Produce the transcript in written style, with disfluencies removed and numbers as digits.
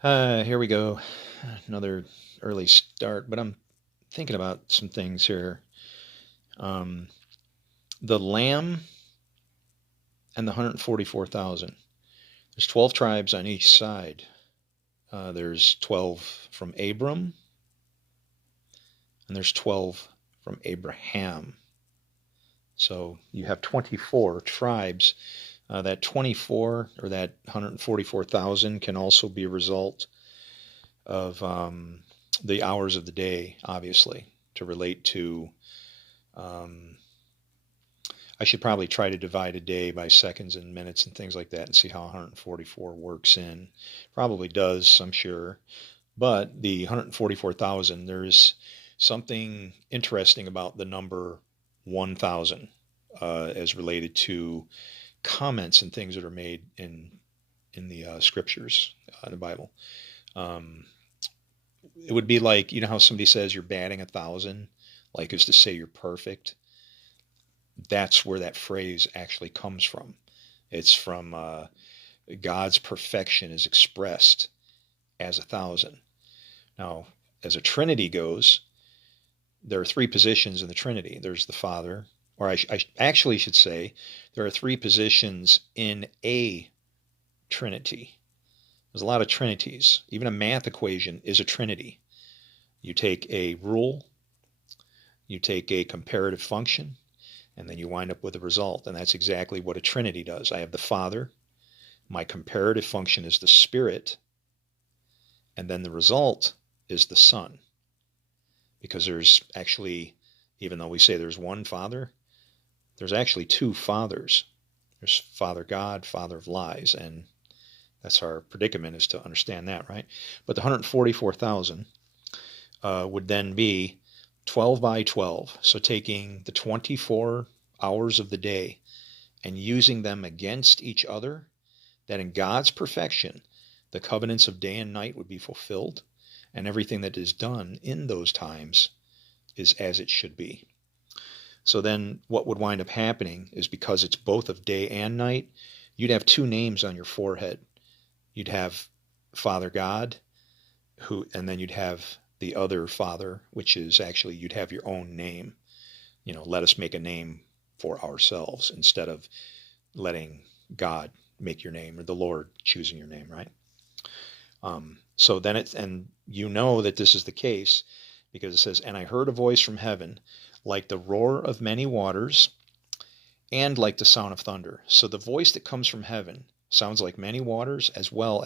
Here we go. Another early start, but I'm thinking about some things here. Um, the Lamb and the 144,000. There's 12 tribes on each side. There's 12 from Abram, and there's 12 from Abraham. So you have 24 tribes. That 24 or that 144,000 can also be a result of the hours of the day, obviously, to relate to. Um, I should probably try to divide a day by seconds and minutes and things like that and see how 144 works in. Probably does, I'm sure. But the 144,000, there's something interesting about the number 1,000 as related to comments and things that are made in the scriptures, in the Bible. Um, it would be like, you know how somebody says you're batting 1,000, like as to say you're perfect. That's where that phrase actually comes from. It's from God's perfection is expressed as 1,000. Now, as a Trinity goes, there are three positions in the Trinity. There's the Father, or I actually should say, there are three positions in a Trinity. There's a lot of Trinities. Even a math equation is a Trinity. You take a rule, you take a comparative function, and then you wind up with a result. And that's exactly what a Trinity does. I have the Father, my comparative function is the Spirit, and then the result is the Son. Because there's actually, even though we say there's one Father, there's actually two Fathers. There's Father God, Father of lies, and that's our predicament, is to understand that, right? But the 144,000 would then be 12 by 12. So taking the 24 hours of the day and using them against each other, that in God's perfection, the covenants of day and night would be fulfilled, and everything that is done in those times is as it should be. So then what would wind up happening is, because it's both of day and night, you'd have two names on your forehead. You'd have Father God, and then you'd have the other Father, which is actually, you'd have your own name. Let us make a name for ourselves instead of letting God make your name, or the Lord choosing your name, right? So then and that this is the case, because it says, and I heard a voice from heaven like the roar of many waters and like the sound of thunder. So the voice that comes from heaven sounds like many waters as well